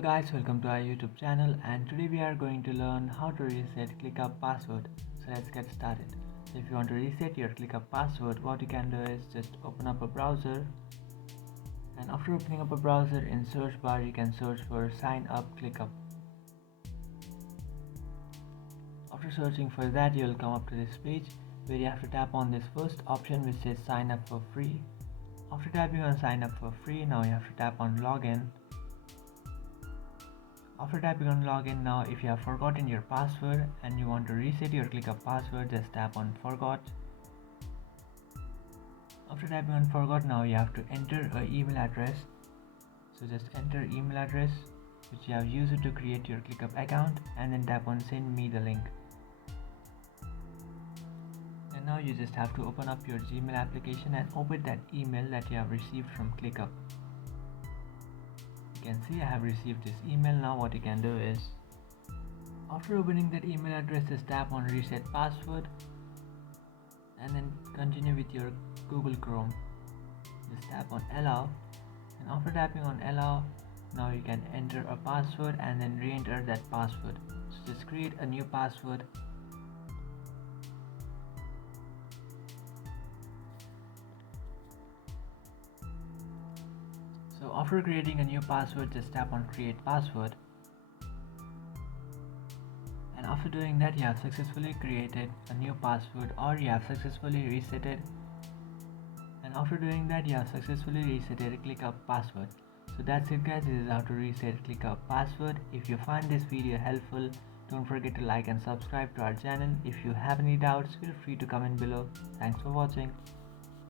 Hello guys, welcome to our YouTube channel, and today we are going to learn how to reset ClickUp password. So let's get started. So if you want to reset your ClickUp password, what you can do is just open up a browser, and after opening up a browser, in search bar you can search for sign up ClickUp. After searching for that, you will come up to this page where you have to tap on this first option which says sign up for free. After tapping on sign up for free, now you have to tap on login. After tapping on login, now if you have forgotten your password and you want to reset your ClickUp password, just tap on forgot. After tapping on forgot, now you have to enter an email address. So just enter email address which you have used to create your ClickUp account, and then tap on send me the link. And now you just have to open up your Gmail application and open that email that you have received from ClickUp. You can see I have received this email. Now what you can do is, after opening that email address, just tap on reset password and then continue with your Google Chrome. Just tap on allow, and after tapping on allow, now you can enter a password and then re-enter that password. So just create a new password. So after creating a new password, just tap on create password, and after doing that, you have successfully created a new password, or you have successfully resetted. And after doing that, you have successfully resetted ClickUp password. So that's it guys, this is how to reset ClickUp password. If you find this video helpful, don't forget to like and subscribe to our channel. If you have any doubts, feel free to comment below. Thanks for watching.